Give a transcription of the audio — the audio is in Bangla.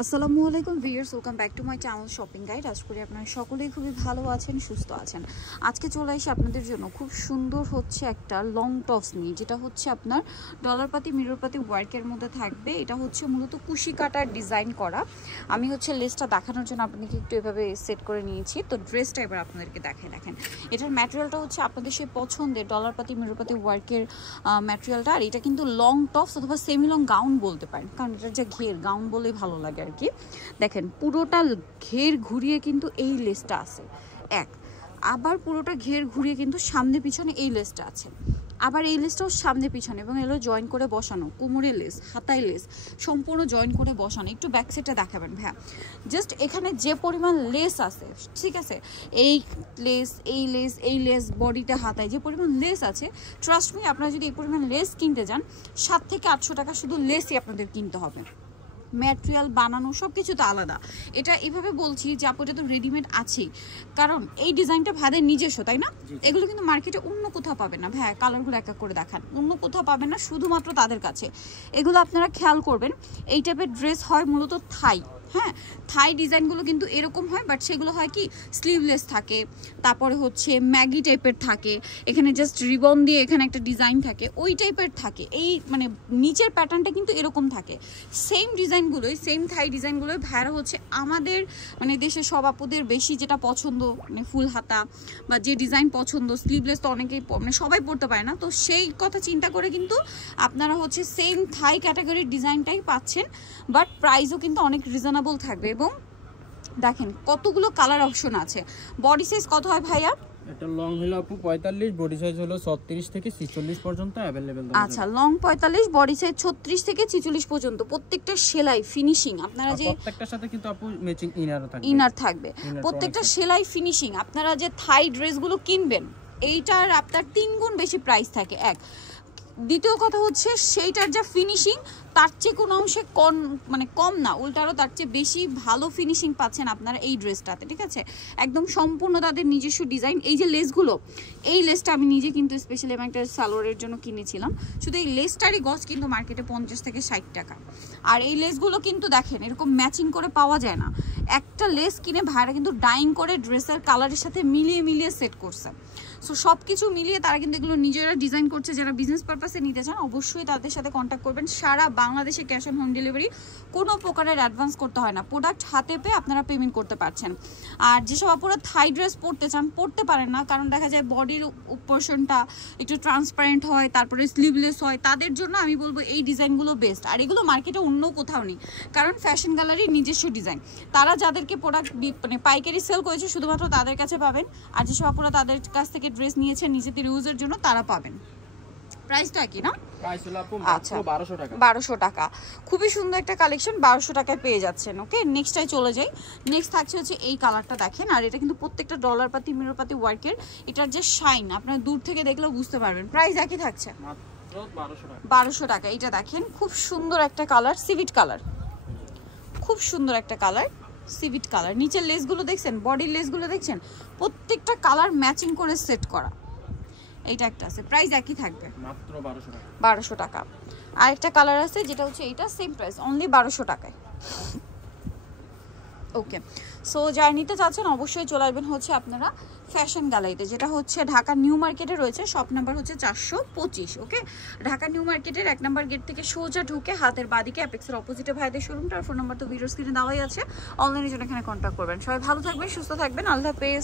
আসসালামু আলাইকুম viewers, welcome back to my channel shopping guide. আশা করি আপনারা সকলেই খুবই ভালো আছেন, সুস্থ আছেন। আজকে চলে এসে আপনাদের জন্য খুব সুন্দর হচ্ছে একটা লং টপস নিয়ে, যেটা হচ্ছে আপনার ডলারপাতি মিররপাতি ওয়ার্কের মধ্যে থাকবে। এটা হচ্ছে মূলত কুশি কাটার ডিজাইন করা। আমি হচ্ছে লেসটা দেখানোর জন্য আপনাকে একটু এভাবে সেট করে নিয়েছি। তো ড্রেসটা এবার আপনাদেরকে দেখেন। এটার ম্যাটেরিয়ালটা হচ্ছে আপনাদের সেই পছন্দের ডলারপাতি মিররপাতি ওয়ার্কের ম্যাটেরিয়ালটা। আর এটা কিন্তু লং টপস অথবা সেমি লং গাউন বলতে পারেন, কারণ এটার যে ঘের গাউন বলেই ভালো লাগে আর কি। দেখেন পুরোটা ঘের ঘুরিয়ে কিন্তু এই লেসটা আছে এক, আবার পুরোটা ঘের ঘুরিয়ে কিন্তু সামনে পিছনে এই লেসটা আছে, আবার এই লেসটাও সামনে পিছনে, এবং এগুলো জয়েন করে বসানো, কোমরে লেস, হাতায় লেস, সম্পূর্ণ জয়েন করে বসানো। একটু ব্যাক সাইডটা দেখাবেন ভাইয়া। জাস্ট এখানে যে পরিমাণ লেস আছে, ঠিক আছে, এই লেস এই লেস এই লেস বডিতে হাতায় যে পরিমাণ লেস আছে, ট্রাস্ট মি আপনারা যদি এই পরিমাণ লেস কিনতে যান 700 থেকে 800 টাকা শুধু লেসই আপনাদের কিনতে হবে। ম্যাটেরিয়াল বানানো সব কিছু তো আলাদা। এটা এভাবে বলছি যে আপনাদের তো রেডিমেড আছে, কারণ এই ডিজাইনটা ভাইদের নিজস্ব, তাই না? এগুলো কিন্তু মার্কেটে অন্য কোথাও পাবেন না। ভাই কালারগুলো এক এক করে দেখান, অন্য কোথাও পাবেন না, শুধুমাত্র তাদের কাছে। এগুলো আপনারা খেয়াল করবেন, এই টাইপের ড্রেস হয় মূলত থাই। হ্যাঁ, থাই ডিজাইনগুলো কিন্তু এরকম হয়, বাট সেগুলো হয় কি স্লিভলেস থাকে, তারপরে হচ্ছে ম্যাগি টাইপের থাকে, এখানে জাস্ট রিবন দিয়ে এখানে একটা ডিজাইন থাকে, ওই টাইপের থাকে। এই মানে নিচের প্যাটার্নটা কিন্তু এরকম থাকে। সেম ডিজাইনগুলোই, সেম থাই ডিজাইনগুলোই ভাইরা হচ্ছে আমাদের মানে দেশের সব আপুদের বেশি যেটা পছন্দ, মানে ফুল হাতা বা যে ডিজাইন পছন্দ, স্লিভলেস তো অনেকেই মানে সবাই পড়তে পারে না, তো সেই কথা চিন্তা করে কিন্তু আপনারা হচ্ছে সেম থাই ক্যাটাগরির ডিজাইনটাই পাচ্ছেন, বাট প্রাইসও কিন্তু অনেক রিজনেবল থাকবে। এবং দেখেন কতগুলো কালার অপশন আছে। বডি সাইজ কত হয় ভাইয়া? এটা লং হলো আপু 45, বডি সাইজ হলো 36 থেকে 46 পর্যন্ত अवेलेबल। আচ্ছা, লং 45, বডি সাইজ 36 থেকে 46 পর্যন্ত। প্রত্যেকটা সেলাই ফিনিশিং আপনারা যে প্রত্যেকটার সাথে কিন্তু আপু ম্যাচিং ইনার থাকবে। প্রত্যেকটা সেলাই ফিনিশিং আপনারা যে থাই ড্রেসগুলো কিনবেন, এইটার আপনার 3 গুণ বেশি প্রাইস থাকে এক। দ্বিতীয় কথা হচ্ছে সেইটার যা ফিনিশিং তার চেয়ে কোনো অংশে কম না, উল্টারও তার চেয়ে বেশি ভালো ফিনিশিং পাচ্ছেন আপনারা এই ড্রেসটাতে, ঠিক আছে? একদম সম্পূর্ণ তাদের নিজস্ব ডিজাইন। এই যে লেসগুলো, এই লেসটা আমি নিজে কিন্তু স্পেশালি আমি একটা সালোয়ারের জন্য কিনেছিলাম। শুধু এই লেসটারই গজ কিন্তু মার্কেটে 50 থেকে 60 টাকা। আর এই লেসগুলো কিন্তু দেখেন এরকম ম্যাচিং করে পাওয়া যায় না। একটা লেস কিনে ভাইরা কিন্তু ডাইং করে ড্রেসের কালারের সাথে মিলিয়ে সেট করছে। সো সব কিছু মিলিয়ে তারা কিন্তু এগুলো নিজেরা ডিজাইন করছে। যারা বিজনেস পারপাসে নিতে চান অবশ্যই তাদের সাথে কন্ট্যাক্ট করবেন। সারা বাংলাদেশে ক্যাশ অন হোম ডেলিভারি, কোনো প্রকারের অ্যাডভান্স করতে হয় না, প্রোডাক্ট হাতে পেয়ে আপনারা পেমেন্ট করতে পারছেন। আর যেসব আপনারা থাই ড্রেস পরতে চান, পরতে পারেন না, কারণ দেখা যায় বডির পোর্শনটা একটু ট্রান্সপারেন্ট হয়, তারপরে স্লিভলেস হয়, তাদের জন্য আমি বলবো এই ডিজাইনগুলো বেস্ট। আর এগুলো মার্কেটে অন্য কোথাও নেই, কারণ ফ্যাশন গ্যালারির নিজস্ব ডিজাইন। তারা যাদেরকে প্রোডাক্ট মানে পাইকারি সেল করেছে শুধুমাত্র তাদের কাছে পাবেন। আর যেসব আপনারা তাদের কাছ থেকে ড্রেস নিয়েছেন নিজেদের ইউজের জন্য, তারা পাবেন। প্রাইসটা কি না? প্রাইস হলো আপু আচ্ছা 1200 টাকা। 1200 টাকা, খুবই সুন্দর একটা কালেকশন, 1200 টাকায় পেয়ে যাচ্ছেন। ওকে, নেক্সটটাই চলে যাই। নেক্সট থাকছে হচ্ছে এই কালারটা দেখেন। আর এটা কিন্তু প্রত্যেকটা ডলারপাতি মিররপাতি ওয়ার্কের। এটার যে শাইন আপনারা দূর থেকে দেখলেও বুঝতে পারবেন। প্রাইস একই থাকছে মাত্র 1200 টাকা। 1200 টাকা। এটা দেখেন খুব সুন্দর একটা কালার, সিভিট কালার, খুব সুন্দর একটা কালার, সিভিট কালার। নিচের লেসগুলো দেখছেন, বডির লেসগুলো দেখছেন, প্রত্যেকটা কালার ম্যাচিং করে সেট করা। এইটা একটা আছে, প্রাইস একই থাকবে মাত্র 1200 টাকা। 1200 টাকা। আরেকটা কালার আছে যেটা হচ্ছে এইটা, সেম প্রাইস, অনলি 1200 টাকায়। ওকে, সো যারা নিতে চাচ্ছেন অবশ্যই চলে আসবেন হচ্ছে আপনারা ফ্যাশন গ্যালারিতে, যেটা হচ্ছে ঢাকা নিউ মার্কেটে রয়েছে। শপ নাম্বার হচ্ছে 425। ওকে, ঢাকা নিউ মার্কেটের 1 নম্বর গেট থেকে সোজা ঢুকে হাতের বাদিকে অ্যাপেক্সের অপোজিটে ভাইদের শোরুমটা। ফোন নাম্বার তো ভিডিও স্ক্রিনে দেওয়াই আছে, অনলাইনের জন্য এখানে কন্ট্যাক্ট করবেন। সবাই ভালো থাকবেন, সুস্থ থাকবেন, আল্লাহ হাফেজ।